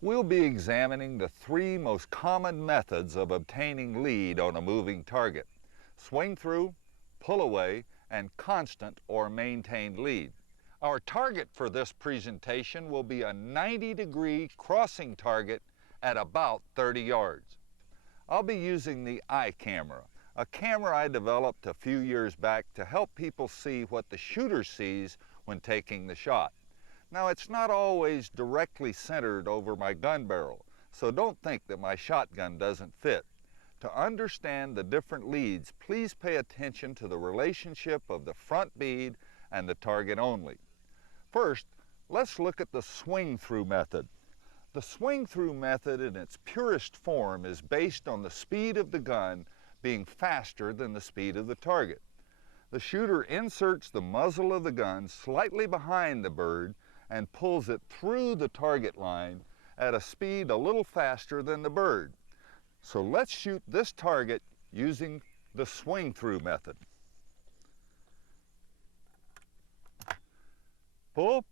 We'll be examining the three most common methods of obtaining lead on a moving target: swing through, pull away, and constant or maintained lead. Our target for this presentation will be a 90-degree crossing target at about 30 yards. I'll be using the eye camera, a camera I developed a few years back to help people see what the shooter sees when taking the shot. Now, it's not always directly centered over my gun barrel, so don't think that my shotgun doesn't fit. To understand the different leads, please pay attention to the relationship of the front bead and the target only. First, let's look at the swing-through method. The swing-through method in its purest form is based on the speed of the gun being faster than the speed of the target. The shooter inserts the muzzle of the gun slightly behind the bird and pulls it through the target line at a speed a little faster than the bird. So let's shoot this target using the swing-through method. Pull.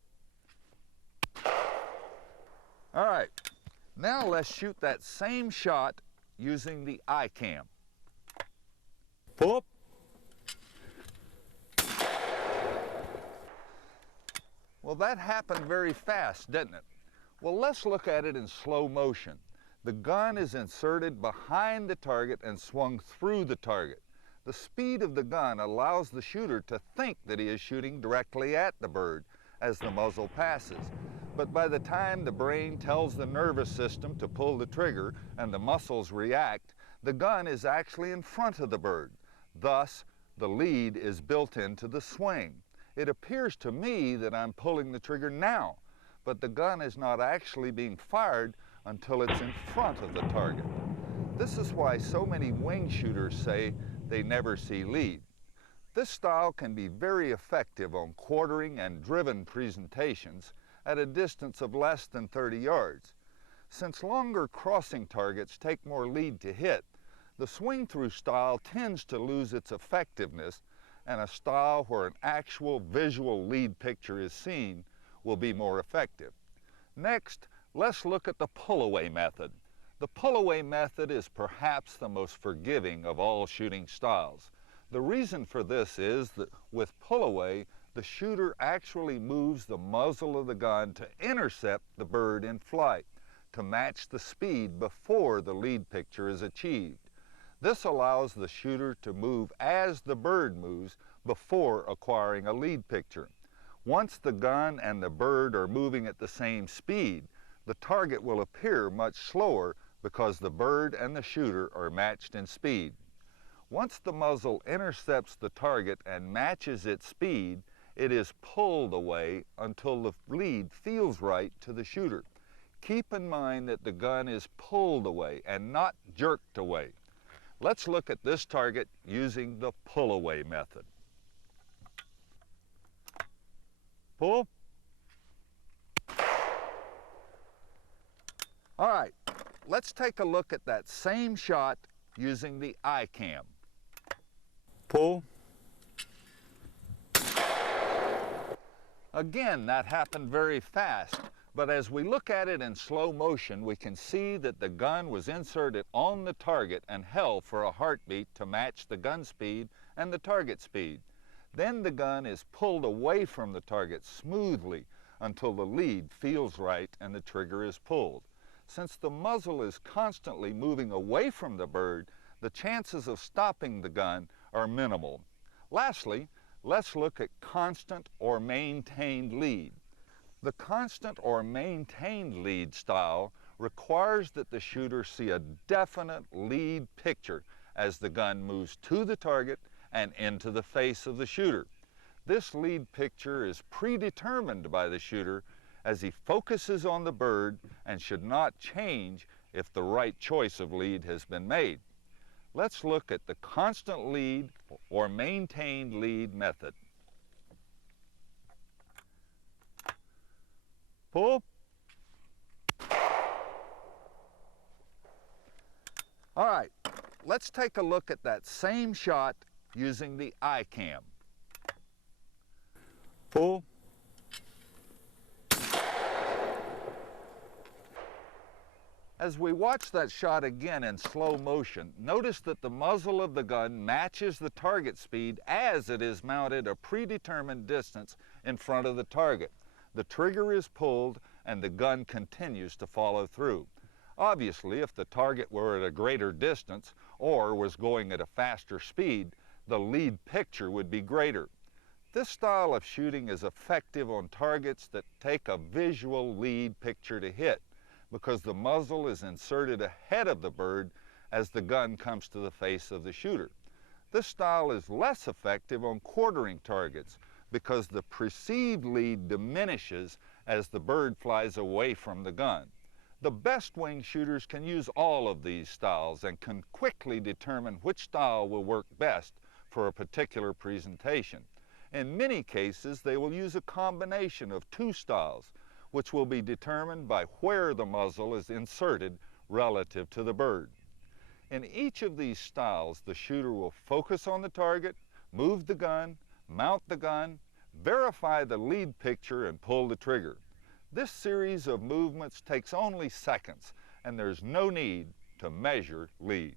All right, now let's shoot that same shot using the eye cam. Pull. Well, that happened very fast, didn't it? Well, let's look at it in slow motion. The gun is inserted behind the target and swung through the target. The speed of the gun allows the shooter to think that he is shooting directly at the bird as the muzzle passes. But by the time the brain tells the nervous system to pull the trigger and the muscles react, the gun is actually in front of the bird. Thus, the lead is built into the swing. It appears to me that I'm pulling the trigger now, but the gun is not actually being fired until it's in front of the target. This is why so many wing shooters say they never see lead. This style can be very effective on quartering and driven presentations at a distance of less than 30 yards. Since longer crossing targets take more lead to hit, the swing-through style tends to lose its effectiveness, and a style where an actual visual lead picture is seen will be more effective. Next, let's look at the pull-away method. The pull-away method is perhaps the most forgiving of all shooting styles. The reason for this is that with pull-away, the shooter actually moves the muzzle of the gun to intercept the bird in flight, to match the speed before the lead picture is achieved. This allows the shooter to move as the bird moves before acquiring a lead picture. Once the gun and the bird are moving at the same speed, the target will appear much slower because the bird and the shooter are matched in speed. Once the muzzle intercepts the target and matches its speed, it is pulled away until the lead feels right to the shooter. Keep in mind that the gun is pulled away and not jerked away. Let's look at this target using the pull-away method. Pull. All right, let's take a look at that same shot using the eye cam. Pull. Again, that happened very fast, but as we look at it in slow motion, we can see that the gun was inserted on the target and held for a heartbeat to match the gun speed and the target speed. Then the gun is pulled away from the target smoothly until the lead feels right and the trigger is pulled. Since the muzzle is constantly moving away from the bird, the chances of stopping the gun are minimal. Lastly, let's look at constant or maintained lead. The constant or maintained lead style requires that the shooter see a definite lead picture as the gun moves to the target and into the face of the shooter. This lead picture is predetermined by the shooter as he focuses on the bird and should not change if the right choice of lead has been made. Let's look at the constant lead or maintained lead method. Pull. All right, let's take a look at that same shot using the eye cam. Pull. As we watch that shot again in slow motion, notice that the muzzle of the gun matches the target speed as it is mounted a predetermined distance in front of the target. The trigger is pulled and the gun continues to follow through. Obviously, if the target were at a greater distance or was going at a faster speed, the lead picture would be greater. This style of shooting is effective on targets that take a visual lead picture to hit, because the muzzle is inserted ahead of the bird as the gun comes to the face of the shooter. This style is less effective on quartering targets because the perceived lead diminishes as the bird flies away from the gun. The best wing shooters can use all of these styles and can quickly determine which style will work best for a particular presentation. In many cases, they will use a combination of two styles, which will be determined by where the muzzle is inserted relative to the bird. In each of these styles, the shooter will focus on the target, move the gun, mount the gun, verify the lead picture, and pull the trigger. This series of movements takes only seconds, and there's no need to measure lead.